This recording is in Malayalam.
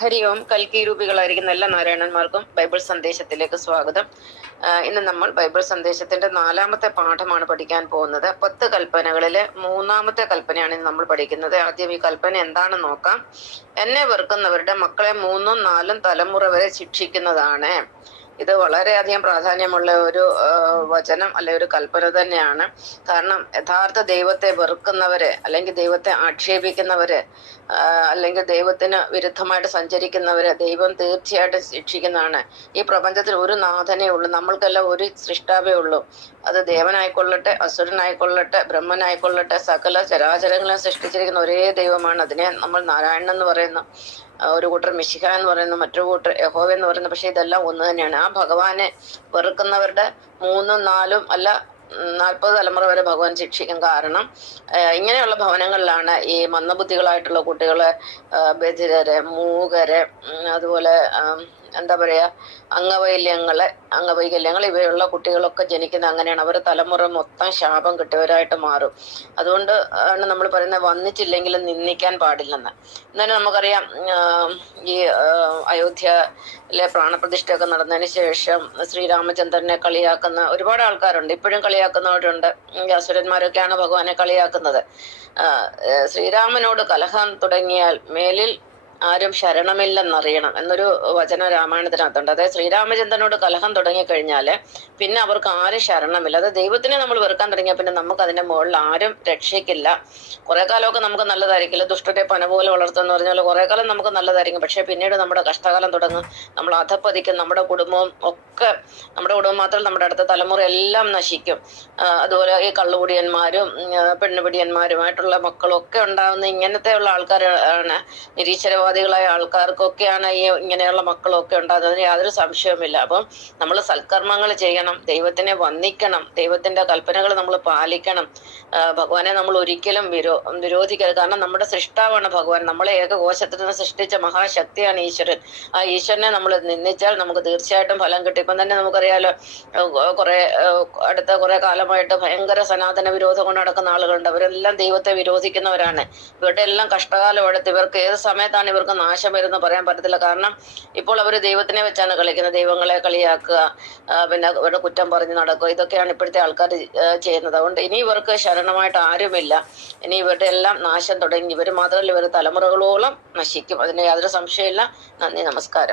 ഹരി ഓം. കൽക്കി രൂപികളായിരിക്കുന്ന എല്ലാ നാരായണന്മാർക്കും ബൈബിൾ സന്ദേശത്തിലേക്ക് സ്വാഗതം. ഇന്ന് നമ്മൾ ബൈബിൾ സന്ദേശത്തിന്റെ 4ാമത്തെ പാഠമാണ് പഠിക്കാൻ പോകുന്നത്. 10 കൽപ്പനകളിലെ 3ാമത്തെ കൽപ്പനയാണ് ഇന്ന് നമ്മൾ പഠിക്കുന്നത്. ആദ്യം ഈ കൽപ്പന എന്താണെന്ന് നോക്കാം. എന്നെ വെറുക്കുന്നവരുടെ മക്കളെ 3ഉം 4ഉം തലമുറ വരെ ശിക്ഷിക്കുന്നതാണ്. ഇത് വളരെയധികം പ്രാധാന്യമുള്ള ഒരു വചനം അല്ലെ ഒരു കൽപ്പന തന്നെയാണ്. കാരണം യഥാർത്ഥ ദൈവത്തെ വെറുക്കുന്നവര്, അല്ലെങ്കിൽ ദൈവത്തെ ആക്ഷേപിക്കുന്നവര്, അല്ലെങ്കിൽ ദൈവത്തിന് വിരുദ്ധമായിട്ട് സഞ്ചരിക്കുന്നവര് ദൈവം തീർച്ചയായിട്ടും ശിക്ഷിക്കുന്നതാണ്. ഈ പ്രപഞ്ചത്തിൽ ഒരു നാഥനേ ഉള്ളൂ, നമ്മൾക്കെല്ലാം ഒരു സൃഷ്ടാവേ ഉള്ളൂ. അത് ദേവനായിക്കൊള്ളട്ടെ, അസുരനായിക്കൊള്ളട്ടെ, ബ്രഹ്മനായിക്കൊള്ളട്ടെ, സകല ചരാചരങ്ങളെ സൃഷ്ടിച്ചിരിക്കുന്ന ഒരേ ദൈവമാണ്. അതിനെ നമ്മൾ നാരായണൻ എന്ന് പറയുന്നു, ഒരു കൂട്ടർ മിശിഹ എന്ന് പറയുന്നു, മറ്റൊരു കൂട്ടർ യഹോവ എന്ന് പറയുന്നു. പക്ഷെ ഇതെല്ലാം ഒന്ന് തന്നെയാണ്. ആ ഭഗവാനെ വെറുക്കുന്നവരുടെ 3ഉം 4ഉം അല്ല 40 തലമുറ വരെ ഭഗവാൻ ശിക്ഷിക്കും. കാരണം ഇങ്ങനെയുള്ള ഭവനങ്ങളിലാണ് ഈ മന്ദബുദ്ധികളായിട്ടുള്ള കുട്ടികളെ, ബധിരരെ, മൂകരെ, അതുപോലെ എന്താ പറയാ, അംഗവൈകല്യങ്ങൾ ഇവയുള്ള കുട്ടികളൊക്കെ ജനിക്കുന്നത് അങ്ങനെയാണ്. അവർ തലമുറ മൊത്തം ശാപം കിട്ടിയവരായിട്ട് മാറും. അതുകൊണ്ട് ആണ് നമ്മൾ പറയുന്നത് വന്നിട്ടില്ലെങ്കിലും നിന്ദിക്കാൻ പാടില്ലെന്ന്. എന്നാലും നമുക്കറിയാം, ഈ അയോധ്യയിലെ പ്രാണപ്രതിഷ്ഠയൊക്കെ നടന്നതിന് ശേഷം ശ്രീരാമചന്ദ്രനെ കളിയാക്കുന്ന ഒരുപാട് ആൾക്കാരുണ്ട്. ഇപ്പോഴും കളിയാക്കുന്നവരുണ്ട്. ഈ അസുരന്മാരൊക്കെയാണ് ഭഗവാനെ കളിയാക്കുന്നത്. ശ്രീരാമനോട് കലഹം തുടങ്ങിയാൽ മേലിൽ ആരും ശരണമില്ലെന്നറിയണം എന്നൊരു വചന രാമായണത്തിനകത്തുണ്ട്. അതായത് ശ്രീരാമചന്ദ്രനോട് കലഹം തുടങ്ങിക്കഴിഞ്ഞാല് പിന്നെ അവർക്ക് ആരും ശരണമില്ല. അത് ദൈവത്തിനെ നമ്മൾ വെറുക്കാൻ തുടങ്ങിയാൽ പിന്നെ നമുക്ക് അതിന്റെ മുകളിൽ ആരും രക്ഷിക്കില്ല. കുറെ കാലമൊക്കെ നമുക്ക് നല്ലതായിരിക്കില്ല. ദുഷ്ടരെ പന പോലെ വളർത്തുമെന്ന് പറഞ്ഞാൽ കുറെ കാലം നമുക്ക് നല്ലതായിരിക്കും. പക്ഷെ പിന്നീട് നമ്മുടെ കഷ്ടകാലം തുടങ്ങും, നമ്മൾ അധപ്പതിക്കും. നമ്മുടെ കുടുംബവും ഒക്കെ, നമ്മുടെ കുടുംബം മാത്രമല്ല നമ്മുടെ അടുത്ത തലമുറ എല്ലാം നശിക്കും. അതുപോലെ ഈ കള്ളുകുടിയന്മാരും പെണ്ണുപിടിയന്മാരുമായിട്ടുള്ള മക്കളും ഒക്കെ ഉണ്ടാകുന്ന ഇങ്ങനത്തെയുള്ള ആൾക്കാരാണ്. നിരീശ്വരവാദികളായ ആൾക്കാർക്കൊക്കെയാണ് ഈ ഇങ്ങനെയുള്ള മക്കളൊക്കെ ഉണ്ടാകുന്നതിന് യാതൊരു സംശയവുമില്ല. അപ്പം നമ്മൾ സൽക്കർമ്മങ്ങൾ ചെയ്യണം, ദൈവത്തിനെ വന്ദിക്കണം, ദൈവത്തിന്റെ കൽപ്പനകൾ നമ്മൾ പാലിക്കണം. ഭഗവാനെ നമ്മൾ ഒരിക്കലും വിരോധിക്കരുത്. കാരണം നമ്മുടെ സൃഷ്ടാവാണ് ഭഗവാൻ. നമ്മളെ ഏകകോശത്തിൽ നിന്ന് സൃഷ്ടിച്ച മഹാശക്തിയാണ് ഈശ്വരൻ. ആ ഈശ്വരനെ നമ്മൾ നിന്ദിച്ചാൽ നമുക്ക് തീർച്ചയായിട്ടും ഫലം കിട്ടും. ഇപ്പം തന്നെ നമുക്കറിയാലോ, അടുത്ത കുറെ കാലമായിട്ട് ഭയങ്കര സനാതന വിരോധം കൊണ്ട് നടക്കുന്ന ആളുകളുണ്ട്. അവരെല്ലാം ദൈവത്തെ വിരോധിക്കുന്നവരാണ്. ഇവരുടെ എല്ലാം കഷ്ടകാലം എടുത്ത് ഇവർക്ക് ഏത് സമയത്താണ് ഇവർക്ക് നാശം വരുന്നത് പറയാൻ പറ്റത്തില്ല. കാരണം ഇപ്പോൾ അവർ ദൈവത്തിനെ വെച്ചാണ് കളിക്കുന്നത്. ദൈവങ്ങളെ കളിയാക്കുക, പിന്നെ അവരുടെ കുറ്റം പറഞ്ഞ് നടക്കുക, ഇതൊക്കെയാണ് ഇപ്പോഴത്തെ ആൾക്കാർ ചെയ്യുന്നത്. അതുകൊണ്ട് ഇനി ഇവർക്ക് ശരണമായിട്ട് ആരുമില്ല. ഇനി ഇവരുടെ എല്ലാം നാശം തുടങ്ങി. ഇവർ മാത്രമല്ല, ഇവർ തലമുറകളോളം നശിക്കും. അതിന് യാതൊരു സംശയമില്ല. നന്ദി, നമസ്കാരം.